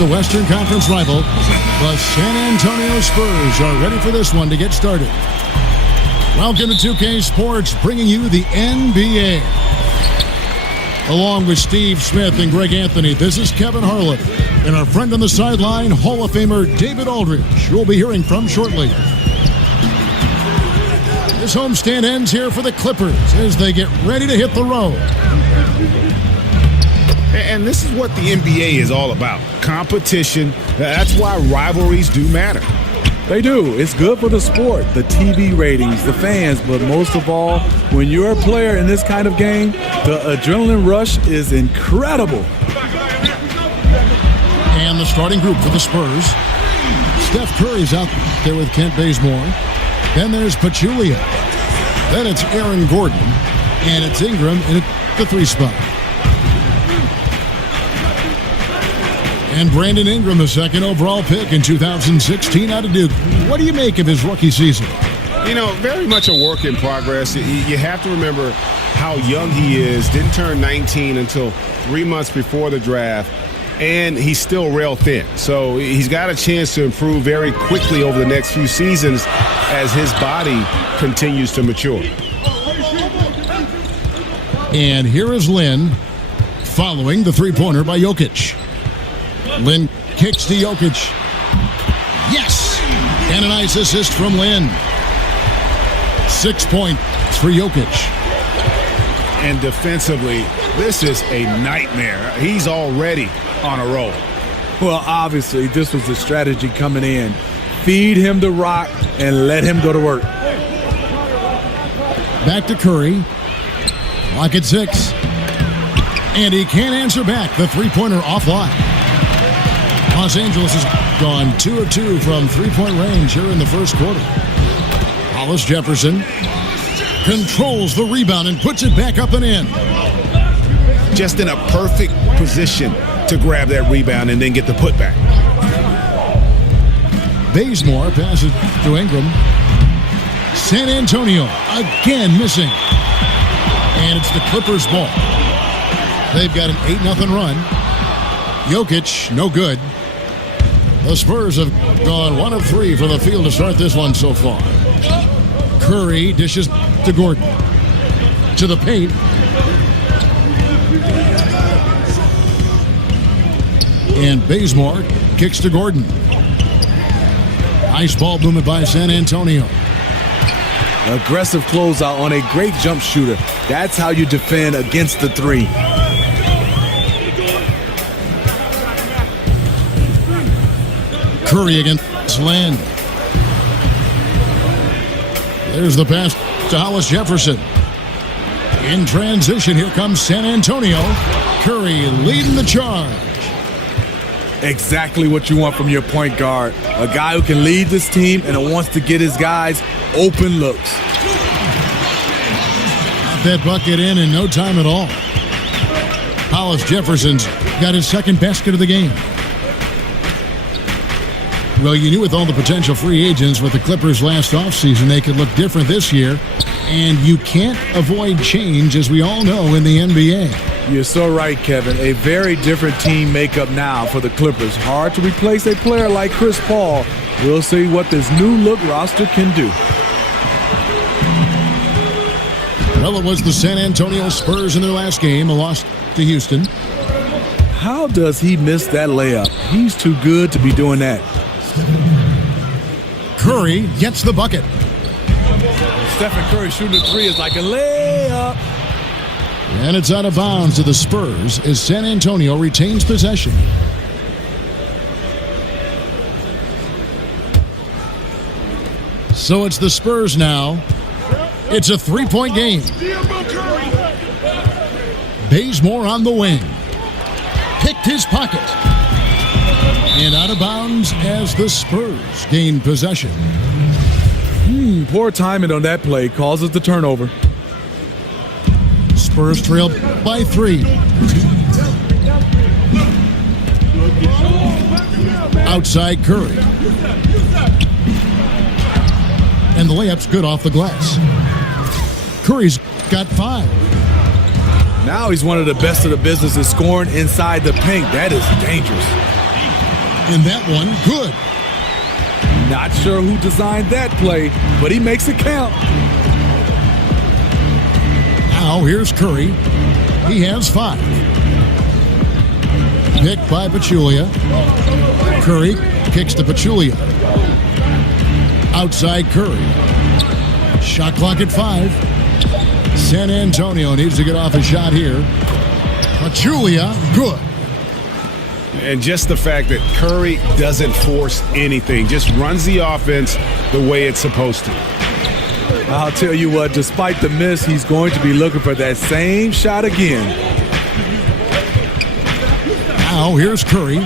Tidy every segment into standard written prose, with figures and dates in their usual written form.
the Western Conference rival, the San Antonio Spurs, are ready for this one to get started. Welcome to 2K Sports, bringing you the NBA. Along with Steve Smith and Greg Anthony, this is Kevin Harlan. And our friend on the sideline, Hall of Famer David Aldridge, who we'll be hearing from shortly. This homestand ends here for the Clippers as they get ready to hit the road. And this is what the NBA is all about. Competition. That's why rivalries do matter. They do. It's good for the sport, the TV ratings, the fans, but most of all, when you're a player in this kind of game, the adrenaline rush is incredible. And the starting group for the Spurs. Steph Curry's out there with Kent Bazemore. Then there's Pachulia. Then it's Aaron Gordon. And it's Ingram in the 3 spot. And Brandon Ingram, the second overall pick in 2016 out of Duke. What do you make of his rookie season? You know, very much a work in progress. You have to remember how young he is. Didn't turn 19 until 3 months before the draft. And he's still rail thin. So he's got a chance to improve very quickly over the next few seasons as his body continues to mature. And here is Lin following the three-pointer by Jokic. Lin kicks to Jokic. Yes! And a nice assist from Lin. 6 points for Jokic. And defensively, this is a nightmare. He's already on a roll. Well, obviously, this was the strategy coming in. Feed him the rock and let him go to work. Back to Curry. Lock at 6. And he can't answer back. The three-pointer offline. Los Angeles has gone 2 of 2 from three-point range here in the first quarter. Hollis Jefferson controls the rebound and puts it back up and in. Just in a perfect position to grab that rebound and then get the putback. Bazemore passes to Ingram. San Antonio again missing. And it's the Clippers' ball. They've got an 8-0 run. Jokic, no good. The Spurs have gone 1 of 3 for the field to start this one so far. Curry dishes to Gordon. To the paint. And Bazemore kicks to Gordon. Nice ball movement by San Antonio. Aggressive closeout on a great jump shooter. That's how you defend against the 3. Curry against Land. There's the pass to Hollis Jefferson. In transition, here comes San Antonio. Curry leading the charge. Exactly what you want from your point guard. A guy who can lead this team and wants to get his guys open looks. Got that bucket in no time at all. Hollis Jefferson's got his second basket of the game. Well, you knew with all the potential free agents with the Clippers last offseason, they could look different this year. And you can't avoid change, as we all know, in the NBA. You're so right, Kevin. A very different team makeup now for the Clippers. Hard to replace a player like Chris Paul. We'll see what this new look roster can do. Well, it was the San Antonio Spurs in their last game, a loss to Houston. How does he miss that layup? He's too good to be doing that. Curry gets the bucket. Stephen Curry shooting a 3 is like a layup. And it's out of bounds to the Spurs as San Antonio retains possession. So it's the Spurs now. It's a 3-point game. Bazemore on the wing. Picked his pocket. And out of bounds as the Spurs gain possession. Poor timing on that play causes the turnover. Spurs trail by 3. Outside Curry. And the layup's good off the glass. Curry's got 5. Now he's one of the best of the business in scoring inside the paint. That is dangerous. And that one, good. Not sure who designed that play, but he makes it count. Now here's Curry. He has 5. Picked by Pachulia. Curry kicks to Pachulia. Outside Curry. Shot clock at 5. San Antonio needs to get off a shot here. Pachulia, good. And just the fact that Curry doesn't force anything, just runs the offense the way it's supposed to. I'll tell you what, despite the miss, he's going to be looking for that same shot again. Now here's Curry.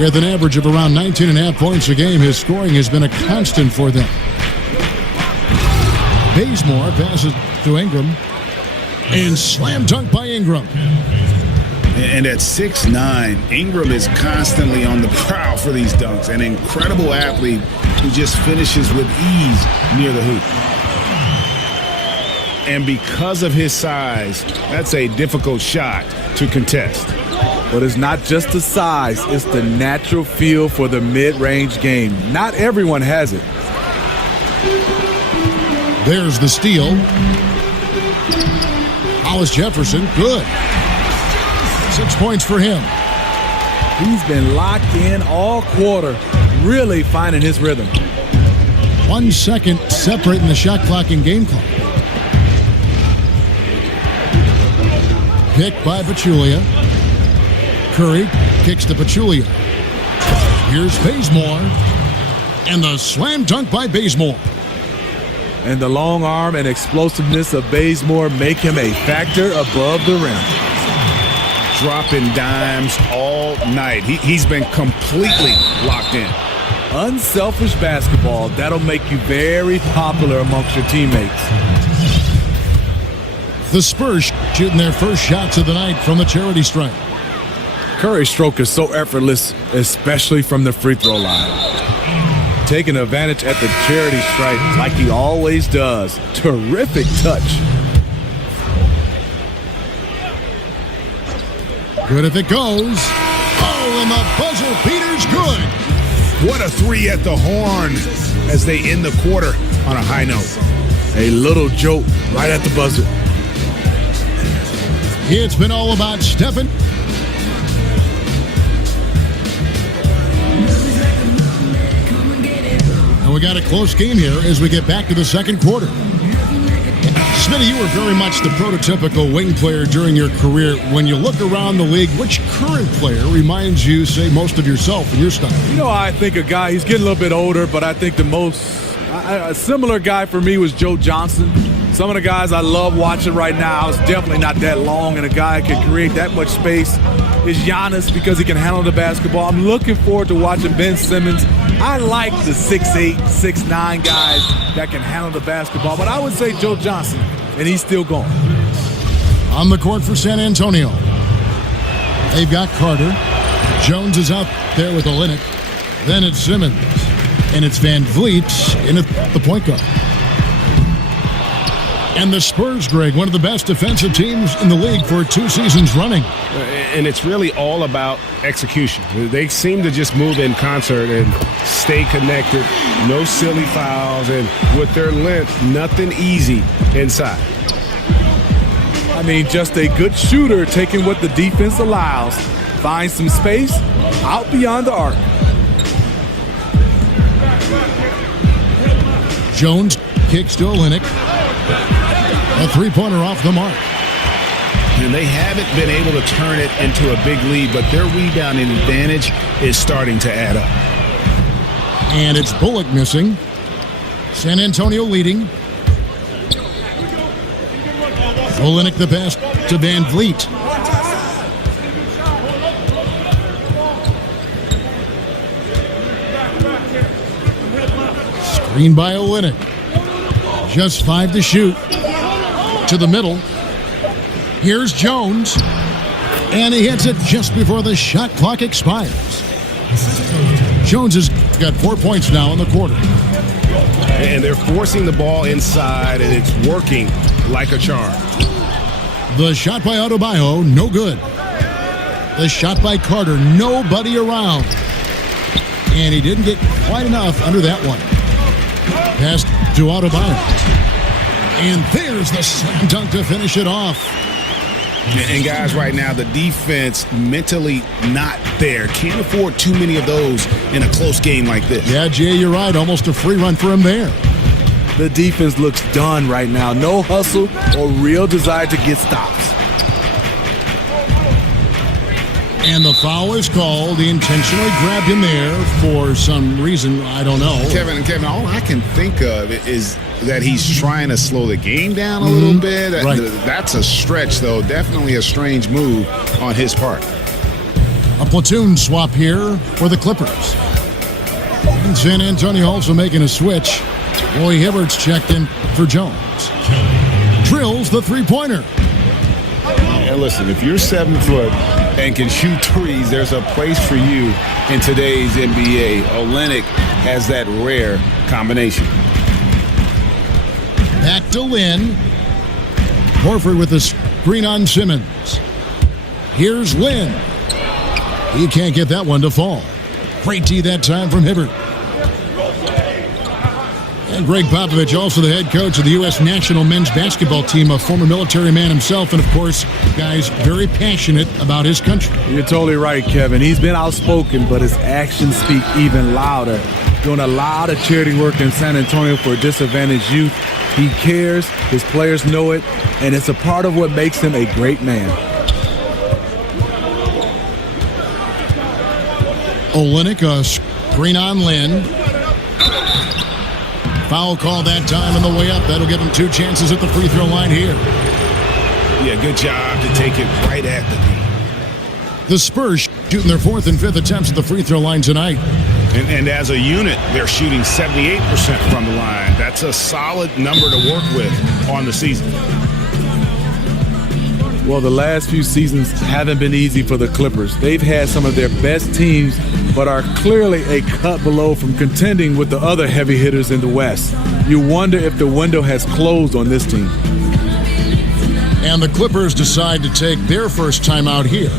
With an average of around 19.5 points a game, his scoring has been a constant for them. Bazemore passes to Ingram. And slam dunk by Ingram. And at 6'9", Ingram is constantly on the prowl for these dunks. An incredible athlete who just finishes with ease near the hoop. And because of his size, that's a difficult shot to contest. But it's not just the size, it's the natural feel for the mid-range game. Not everyone has it. There's the steal. Hollis Jefferson, good. 6 points for him. He's been locked in all quarter, really finding his rhythm. 1 second separating the shot clock and game clock. Picked by Pachulia. Curry kicks to Pachulia. Here's Bazemore. And the slam dunk by Bazemore. And the long arm and explosiveness of Bazemore make him a factor above the rim. Dropping dimes all night. He's been completely locked in. Unselfish basketball, that'll make you very popular amongst your teammates. The Spurs shooting their first shots of the night from the charity stripe. Curry's stroke is so effortless, especially from the free throw line. Taking advantage at the charity stripe like he always does. Terrific touch. Good if it goes. Oh, and the buzzer beater's good. What a 3 at the horn as they end the quarter on a high note. A little joke right at the buzzer. It's been all about Stephen. And we got a close game here as we get back to the second quarter. Smitty, you were very much the prototypical wing player during your career. When you look around the league, which current player reminds you, say, most of yourself and your style? You know, I think a guy, he's getting a little bit older, but I think the most, a similar guy for me was Joe Johnson. Some of the guys I love watching right now is definitely not that long, and a guy who can create that much space is Giannis because he can handle the basketball. I'm looking forward to watching Ben Simmons. I like the 6'8", 6'9" guys that can handle the basketball, but I would say Joe Johnson, and he's still going. On the court for San Antonio. They've got Carter. Jones is out there with Olynyk. Then it's Simmons. And it's Van Vliet in at the point guard. And the Spurs, Greg, one of the best defensive teams in the league for 2 seasons running. And it's really all about execution. They seem to just move in concert and stay connected. No silly fouls. And with their length, nothing easy inside. I mean, just a good shooter taking what the defense allows. Find some space out beyond the arc. Jones kicks to Olynyk. A three-pointer off the mark. And they haven't been able to turn it into a big lead, but their rebounding advantage is starting to add up. And it's Bullock missing. San Antonio leading. Olynyk the pass to Van Vliet. Screen by Olynyk. Just 5 to shoot. To the middle. Here's Jones. And he hits it just before the shot clock expires. Jones has got 4 points now in the quarter. And they're forcing the ball inside, and it's working like a charm. The shot by Adebayo, no good. The shot by Carter, nobody around. And he didn't get quite enough under that one. Pass to Adebayo. And there's the slam dunk to finish it off. And guys, right now, the defense mentally not there. Can't afford too many of those in a close game like this. Yeah, Jay, you're right. Almost a free run for him there. The defense looks done right now. No hustle or real desire to get stops. And the foul is called. He intentionally grabbed him there for some reason. I don't know. Kevin, all I can think of is that he's trying to slow the game down a little bit. Right. That's a stretch, though. Definitely a strange move on his part. A platoon swap here for the Clippers. And San Antonio also making a switch. Roy Hibbert's checked in for Jones. Drills the three-pointer. And listen, if you're 7 foot and can shoot threes, there's a place for you in today's NBA. Olynyk has that rare combination. Back to Lynn. Horford with the screen on Simmons. Here's Lynn. He can't get that one to fall. Great tee that time from Hibbert. And Greg Popovich, also the head coach of the U.S. national men's basketball team, a former military man himself, and of course, guys, very passionate about his country. You're totally right, Kevin. He's been outspoken, but his actions speak even louder. Doing a lot of charity work in San Antonio for disadvantaged youth. He cares, his players know it, and it's a part of what makes him a great man. Olynyk, a screen on Lynn. Foul call that time on the way up. That'll give him 2 chances at the free throw line here. Yeah, good job to take it right at the knee. The Spurs shooting their 4th and 5th attempts at the free throw line tonight. And as a unit, they're shooting 78% from the line. That's a solid number to work with on the season. Well, the last few seasons haven't been easy for the Clippers. They've had some of their best teams, but are clearly a cut below from contending with the other heavy hitters in the West. You wonder if the window has closed on this team. And the Clippers decide to take their first time out here.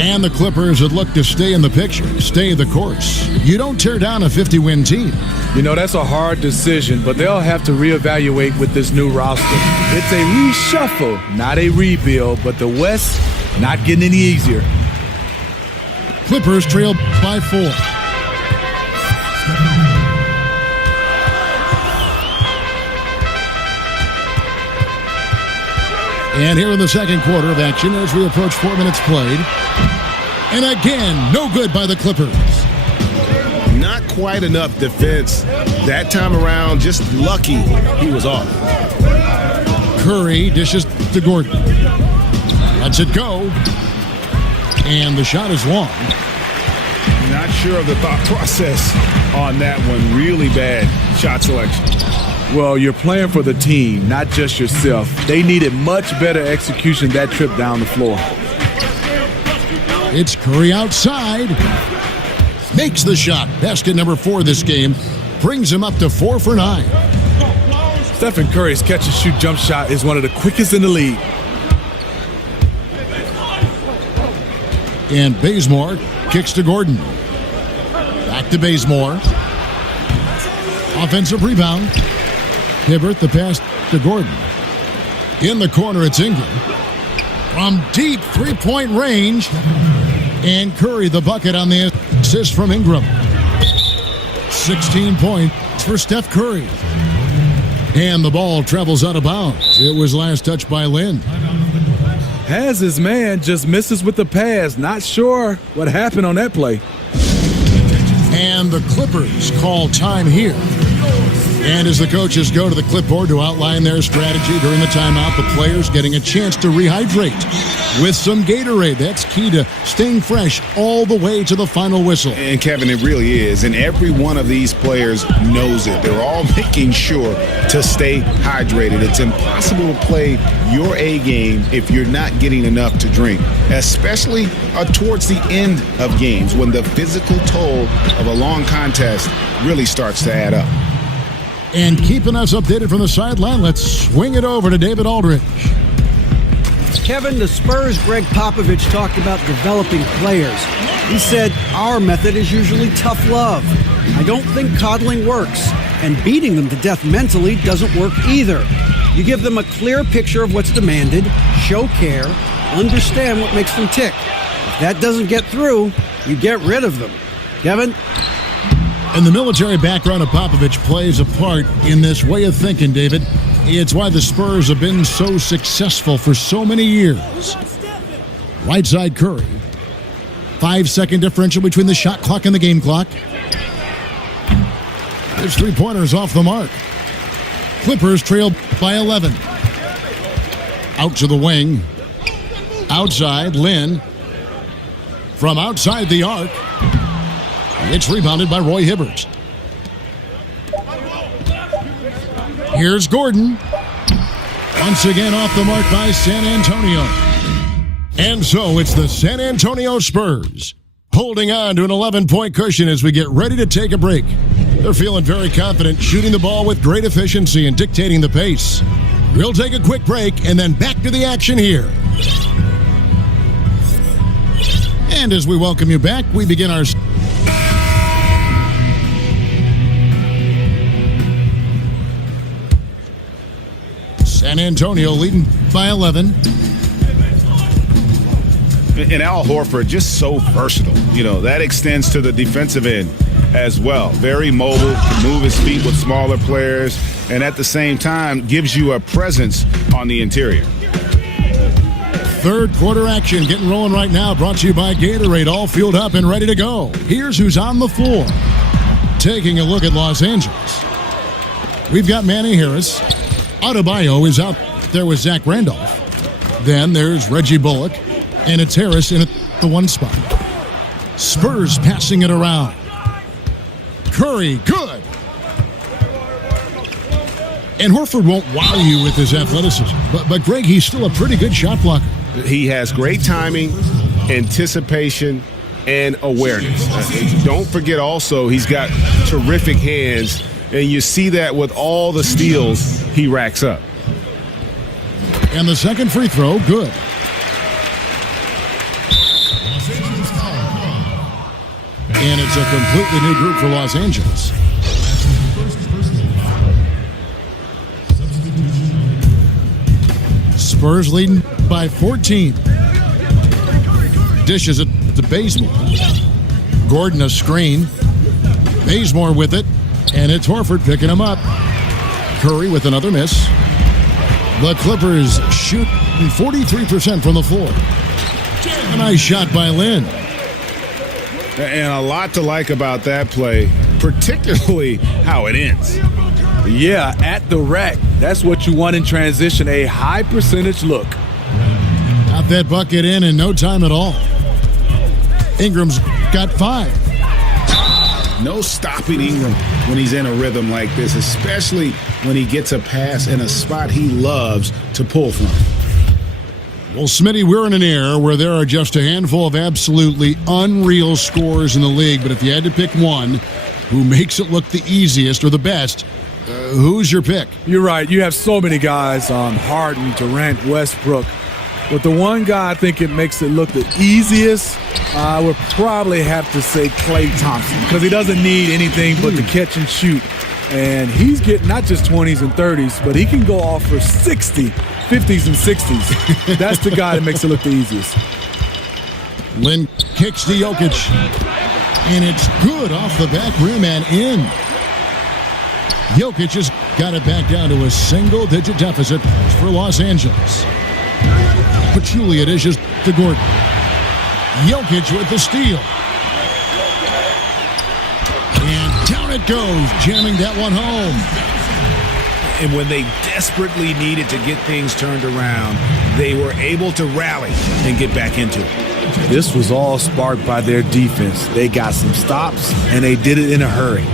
And the Clippers would look to stay in the picture, stay the course. You don't tear down a 50-win team. You know, that's a hard decision, but they'll have to reevaluate with this new roster. It's a reshuffle, not a rebuild, but the West not getting any easier. Clippers trail by 4. And here in the second quarter of action as we approach 4 minutes played. And again, no good by the Clippers. Not quite enough defense that time around. Just lucky he was off. Curry dishes to Gordon. Lets it go. And the shot is long. Not sure of the thought process on that one. Really bad shot selection. Well, you're playing for the team, not just yourself. They needed much better execution that trip down the floor. It's Curry outside. Makes the shot. Basket number 4 this game. Brings him up to 4 for 9. Stephen Curry's catch-and-shoot jump shot is one of the quickest in the league. And Bazemore kicks to Gordon. Back to Bazemore. Offensive rebound. Hibbert, the pass to Gordon. In the corner, it's Ingram. From deep three-point range. And Curry, the bucket on the assist from Ingram. 16 points for Steph Curry. And the ball travels out of bounds. It was last touched by Lynn. Has his man, just misses with the pass. Not sure what happened on that play. And the Clippers call time here. And as the coaches go to the clipboard to outline their strategy during the timeout, the players getting a chance to rehydrate with some Gatorade. That's key to staying fresh all the way to the final whistle. And Kevin, it really is. And every one of these players knows it. They're all making sure to stay hydrated. It's impossible to play your A game if you're not getting enough to drink, especially towards the end of games when the physical toll of a long contest really starts to add up. And keeping us updated from the sideline, let's swing it over to David Aldridge. Kevin, the Spurs' Greg Popovich talked about developing players. He said, "Our method is usually tough love. I don't think coddling works, and beating them to death mentally doesn't work either. You give them a clear picture of what's demanded, show care, understand what makes them tick. If that doesn't get through, you get rid of them." Kevin? And the military background of Popovich plays a part in this way of thinking, David. It's why the Spurs have been so successful for so many years. Right side Curry. 5-second differential between the shot clock and the game clock. His three-pointers off the mark. Clippers trail by 11. Out to the wing. Outside, Lynn. From outside the arc. It's rebounded by Roy Hibbert. Here's Gordon. Once again off the mark by San Antonio. And so it's the San Antonio Spurs holding on to an 11-point cushion as we get ready to take a break. They're feeling very confident, shooting the ball with great efficiency and dictating the pace. We'll take a quick break and then back to the action here. And as we welcome you back, we begin our... San Antonio leading by 11. And Al Horford just so versatile. You know, that extends to the defensive end as well. Very mobile, can move his feet with smaller players, and at the same time gives you a presence on the interior. Third quarter action getting rolling right now, brought to you by Gatorade, all fueled up and ready to go. Here's who's on the floor. Taking a look at Los Angeles. We've got Manny Harris. Adebayo is out there with Zach Randolph. Then there's Reggie Bullock. And it's Harris in the one spot. Spurs passing it around. Curry, good. And Horford won't wow you with his athleticism. But Greg, he's still a pretty good shot blocker. He has great timing, anticipation, and awareness. Don't forget also he's got terrific hands, and you see that with all the steals he racks up. And the second free throw, good. And it's a completely new group for Los Angeles. Spurs leading by 14. Dishes it to Bazemore. Gordon a screen. Bazemore with it. And it's Horford picking him up. Curry with another miss. The Clippers shoot 43% from the floor. A nice shot by Lynn. And a lot to like about that play, particularly how it ends. Yeah, at the rack. That's what you want in transition, a high percentage look. Got that bucket in no time at all. Ingram's got 5. No stopping Ingram when he's in a rhythm like this, especially when he gets a pass in a spot he loves to pull from. Well, Smitty, we're in an era where there are just a handful of absolutely unreal scorers in the league, but if you had to pick one who makes it look the easiest or the best, who's your pick? You're right. You have so many guys, Harden, Durant, Westbrook. But the one guy I think it makes it look the easiest, I would probably have to say Klay Thompson, because he doesn't need anything but to catch and shoot. And he's getting not just 20s and 30s, but he can go off for 60, 50s and 60s. That's the guy that makes it look the easiest. Lynn kicks to Jokic. And it's good off the back rim and in. Jokic has got it back down to a single-digit deficit for Los Angeles. Pachulia dishes to Gordon. Jokic with the steal. And down it goes, jamming that one home. And when they desperately needed to get things turned around, they were able to rally and get back into it. This was all sparked by their defense. They got some stops, and they did it in a hurry.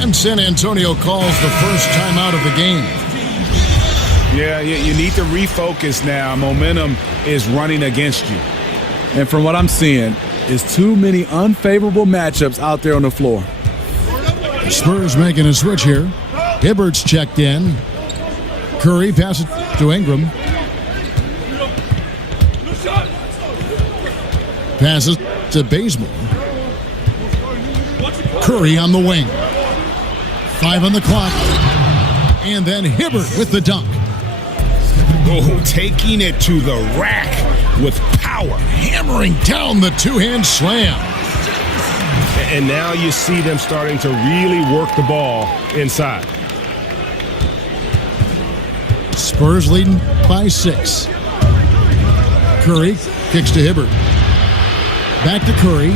And San Antonio calls the first timeout of the game. Yeah, you need to refocus now. Momentum is running against you. And from what I'm seeing, is too many unfavorable matchups out there on the floor. Spurs making a switch here. Hibbert's checked in. Curry passes to Ingram. passes to Bazemore. Curry on the wing. 5 on the clock. And then Hibbert with the dunk. Oh, taking it to the rack with power. Hammering down the two-hand slam. And now you see them starting to really work the ball inside. Spurs leading by 6. Curry kicks to Hibbert. Back to Curry.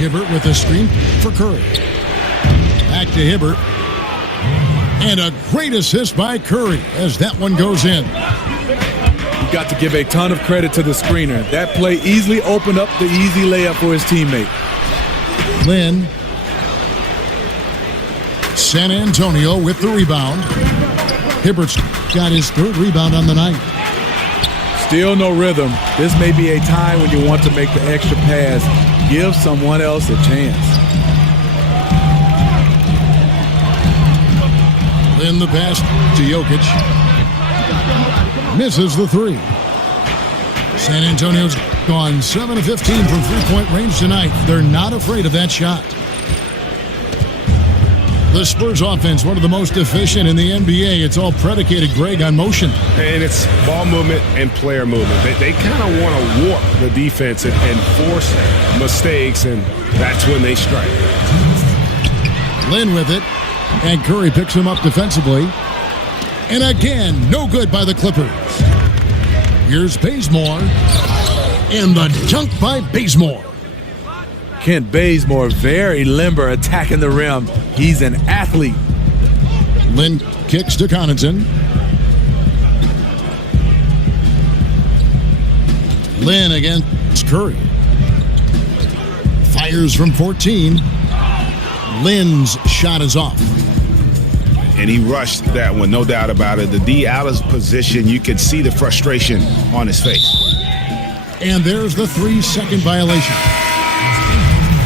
Hibbert with a screen for Curry. Back to Hibbert. And a great assist by Curry as that one goes in. You got to give a ton of credit to the screener. That play easily opened up the easy layup for his teammate. Lynn. San Antonio with the rebound. Hibbert's got his 3rd rebound on the night. Still no rhythm. This may be a time when you want to make the extra pass. Give someone else a chance. Then the pass to Jokic. Misses the 3. San Antonio's gone 7 of 15 from three-point range tonight. They're not afraid of that shot. The Spurs offense, one of the most efficient in the NBA. It's all predicated, Greg, on motion. And it's ball movement and player movement. They kind of want to warp the defense and force mistakes, and that's when they strike. Lynn with it, and Curry picks him up defensively. And again, no good by the Clippers. Here's Bazemore, and the dunk by Bazemore. Kent Bazemore, very limber, attacking the rim. He's an athlete. Lynn kicks to Connaughton. Lynn against Curry. Fires from 14. Lynn's shot is off. And he rushed that one, no doubt about it. The D out of position, you could see the frustration on his face. And there's the 3-second violation.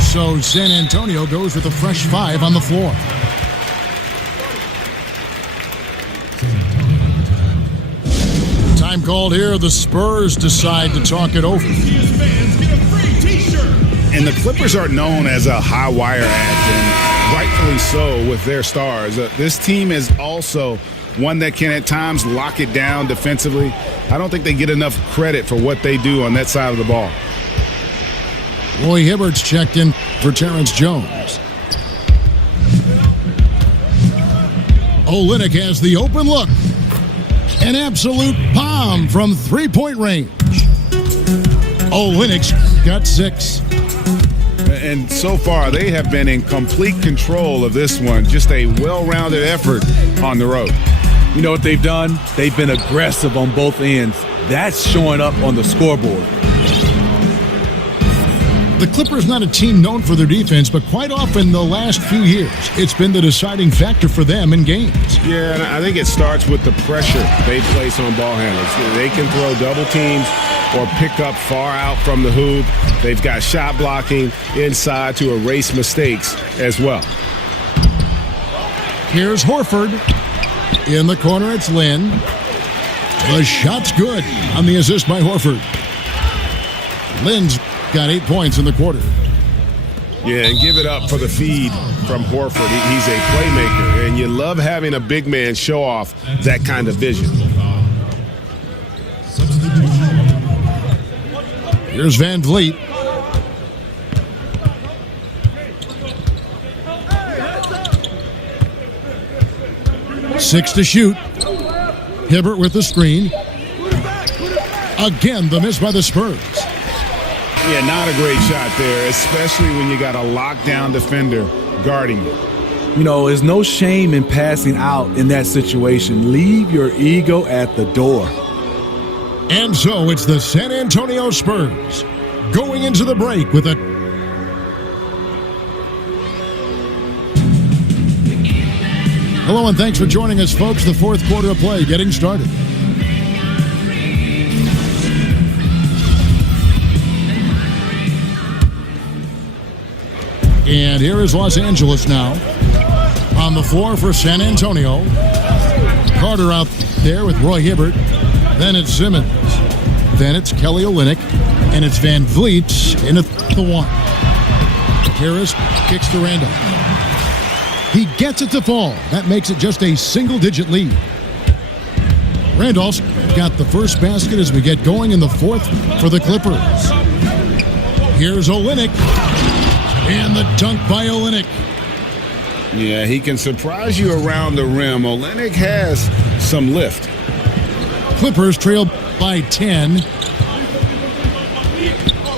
So San Antonio goes with a fresh 5 on the floor. Time called here. The Spurs decide to talk it over. And the Clippers are known as a high wire act, and rightfully so with their stars. This team is also one that can at times lock it down defensively. I don't think they get enough credit for what they do on that side of the ball. Roy Hibbert's checked in for Terrence Jones. Olynyk has the open look. An absolute bomb from three-point range. Olynyk's got 6. And so far, they have been in complete control of this one. Just a well-rounded effort on the road. You know what they've done? They've been aggressive on both ends. That's showing up on the scoreboard. The Clippers not a team known for their defense, but quite often the last few years, it's been the deciding factor for them in games. Yeah, and I think it starts with the pressure they place on ball handlers. They can throw double teams or pick up far out from the hoop. They've got shot blocking inside to erase mistakes as well. Here's Horford. In the corner, it's Lynn. The shot's good on the assist by Horford. Lynn's got 8 points in the quarter. Yeah, and give it up for the feed from Horford. He's a playmaker, and you love having a big man show off that kind of vision. Here's Van Vliet. Six to shoot. Hibbert with the screen. Again, the miss by the Spurs. Yeah, not a great shot there, especially when you got a lockdown defender guarding you. You know, there's no shame in passing out in that situation. Leave your ego at the door. And so it's the San Antonio Spurs going into the break with a hello and thanks for joining us, folks. The fourth quarter of play getting started. And here is Los Angeles now. On the floor for San Antonio. Carter out there with Roy Hibbert. Then it's Simmons. Then it's Kelly Olynyk. And it's Van Vliet in the one. Harris kicks to Randolph. He gets it to fall. That makes it just a single-digit lead. Randolph's got the first basket as we get going in the fourth for the Clippers. Here's Olynyk. And the dunk by Olynyk. Yeah, he can surprise you around the rim. Olynyk has some lift. Clippers trail by 10.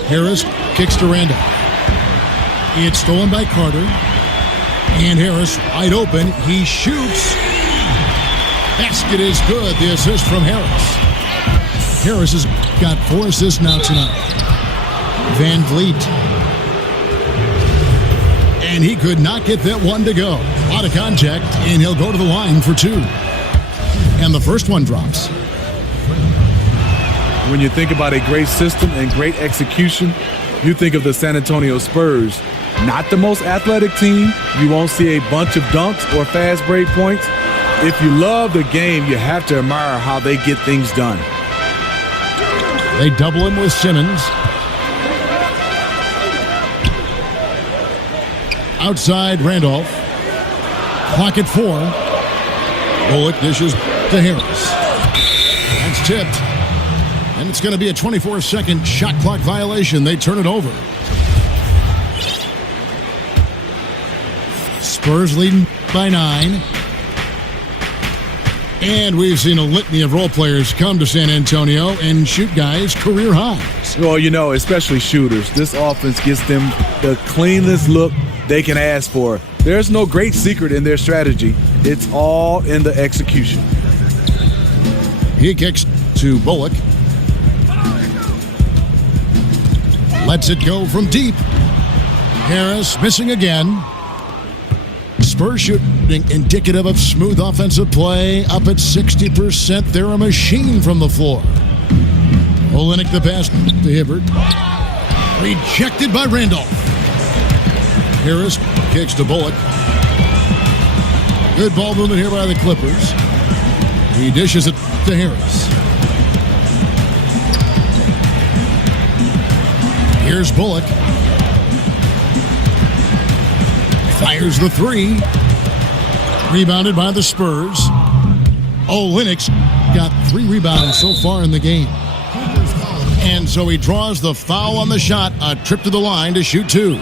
Harris kicks to Randolph. It's stolen by Carter. And Harris wide open. He shoots. Basket is good. The assist from Harris. Harris has got 4 assists now tonight. Van Vliet. And he could not get that one to go. A lot of contact, and he'll go to the line for 2. And the first one drops. When you think about a great system and great execution, you think of the San Antonio Spurs. Not the most athletic team. You won't see a bunch of dunks or fast break points. If you love the game, you have to admire how they get things done. They double him with Simmons. Outside Randolph. Clock at 4. Bullock dishes to Harris. That's tipped. And it's going to be a 24-second shot clock violation. They turn it over. Spurs leading by 9. And we've seen a litany of role players come to San Antonio and shoot guys career highs. Well, you know, especially shooters. This offense gives them the cleanest look they can ask for. There's no great secret in their strategy. It's all in the execution. He kicks to Bullock. Lets it go from deep. Harris missing again. Spurs shooting indicative of smooth offensive play. Up at 60%. They're a machine from the floor. Olynyk the pass to Hibbert. Rejected by Randolph. Harris kicks to Bullock. Good ball movement here by the Clippers. He dishes it to Harris. Here's Bullock. Fires the 3. Rebounded by the Spurs. Olynyk's got 3 rebounds so far in the game. And so he draws the foul on the shot. A trip to the line to shoot 2.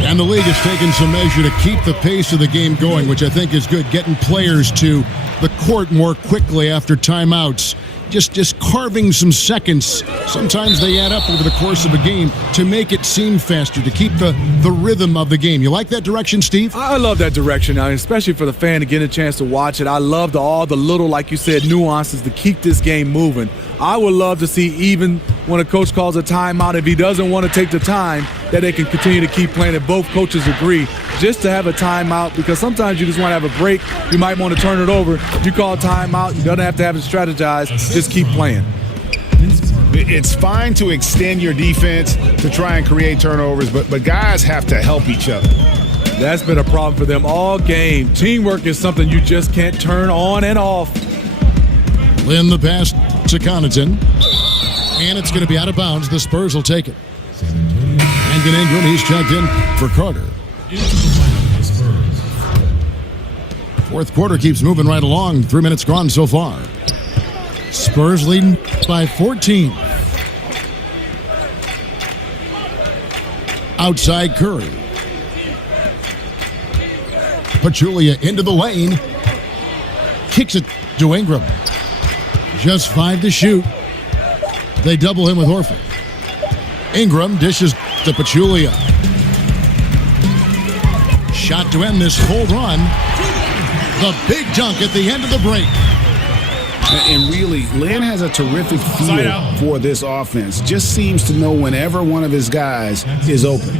And the league has taken some measure to keep the pace of the game going, which I think is good. Getting players to the court more quickly after timeouts. Just carving some seconds. Sometimes they add up over the course of a game to make it seem faster, to keep the rhythm of the game. You like that direction, Steve? I love that direction, especially for the fan to get a chance to watch it. I love all the little, like you said, nuances to keep this game moving. I would love to see, even when a coach calls a timeout, if he doesn't want to take the time, that they can continue to keep playing. If both coaches agree, just to have a timeout, because sometimes you just want to have a break. You might want to turn it over. You call a timeout, you don't have to have it strategized. Just keep playing. It's fine to extend your defense to try and create turnovers, but guys have to help each other. That's been a problem for them all game. Teamwork is something you just can't turn on and off. Lynn the pass to Connaughton. And it's going to be out of bounds. The Spurs will take it. Brandon Ingram, he's checked in for Carter. Fourth quarter keeps moving right along. 3 minutes gone so far. Spurs leading by 14. Outside Curry. Pachulia into the lane. Kicks it to Ingram. Just 5 to shoot. They double him with Horford. Ingram dishes to Pachulia. Shot to end this full run. The big dunk at the end of the break. And really, Lynn has a terrific feel for this offense. Just seems to know whenever one of his guys is open.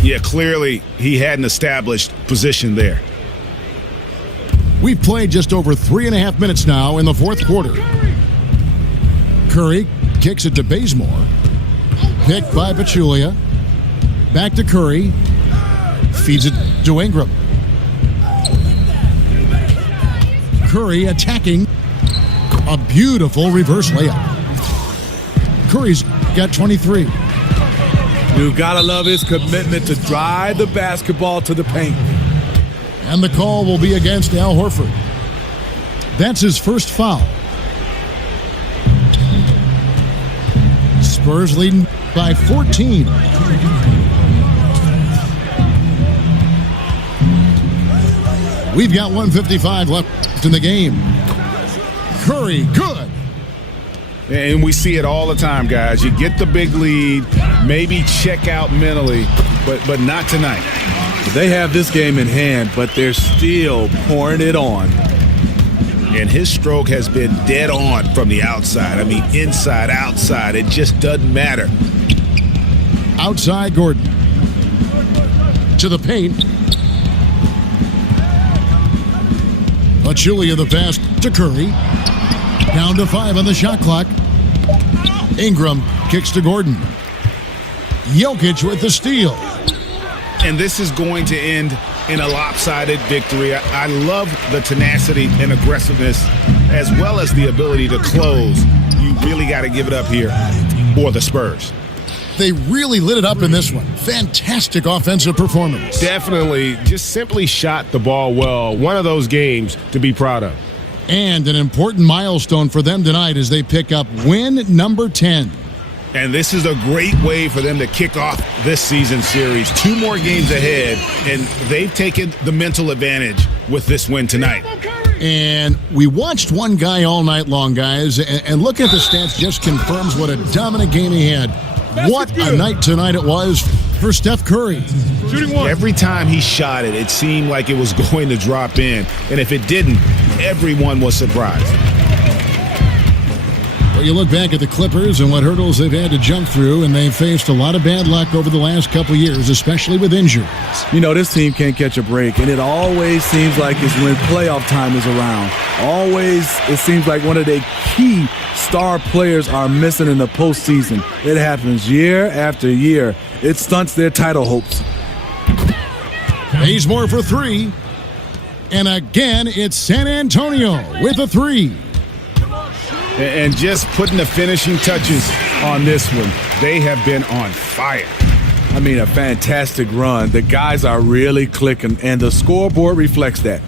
Yeah, clearly he had an established position there. We've played just over 3.5 minutes now in the fourth quarter. Curry kicks it to Bazemore. Picked by Pachulia. Back to Curry. Feeds it to Ingram. Curry attacking. A beautiful reverse layup. Curry's got 23. You gotta love his commitment to drive the basketball to the paint. And the call will be against Al Horford. That's his first foul. Spurs leading by 14. We've got 1:55 left in the game. Curry, good. And we see it all the time, guys. You get the big lead, maybe check out mentally, but not tonight. They have this game in hand, but they're still pouring it on. And his stroke has been dead on from the outside. I mean, inside, outside, it just doesn't matter. Outside Gordon. To the paint. Pachulia the pass to Curry. Down to 5 on the shot clock. Ingram kicks to Gordon. Jokic with the steal. And this is going to end in a lopsided victory. I love the tenacity and aggressiveness as well as the ability to close. You really got to give it up here for the Spurs. They really lit it up in this one. Fantastic offensive performance. Definitely just simply shot the ball well. One of those games to be proud of. And an important milestone for them tonight as they pick up win number 10. And this is a great way for them to kick off this season series. 2 more games ahead, and they've taken the mental advantage with this win tonight. And we watched one guy all night long, guys, and looking at the stats just confirms what a dominant game he had. What a night tonight it was for Steph Curry. Shooting one. Every time he shot it, it seemed like it was going to drop in. And if it didn't, everyone was surprised. Well, you look back at the Clippers and what hurdles they've had to jump through, and they've faced a lot of bad luck over the last couple of years, especially with injuries. You know, this team can't catch a break, and it always seems like it's when playoff time is around. Always, it seems like one of their key star players are missing in the postseason. It happens year after year. It stunts their title hopes. Bazemore for 3. And again, it's San Antonio with a 3. And just putting the finishing touches on this one. They have been on fire. I mean, a fantastic run. The guys are really clicking, and the scoreboard reflects that.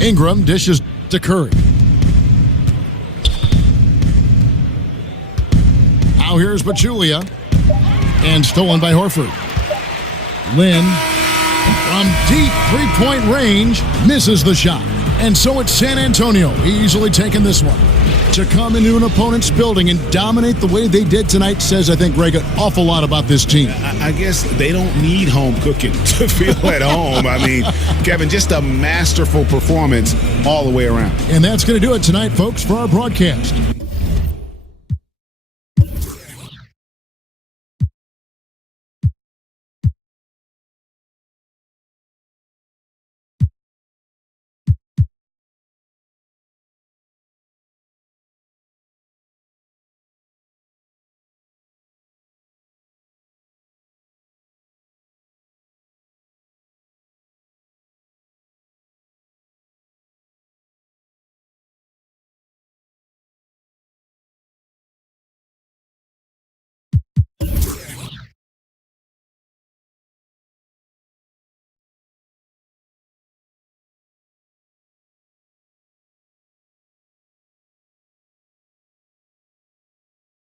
Ingram dishes to Curry. Now here's Pachulia. And stolen by Horford. Lynn, from deep three-point range, misses the shot. And so it's San Antonio easily taking this one. To come into an opponent's building and dominate the way they did tonight says, I think, Greg, an awful lot about this team. I guess they don't need home cooking to feel at home. I mean, Kevin, just a masterful performance all the way around. And that's going to do it tonight, folks, for our broadcast.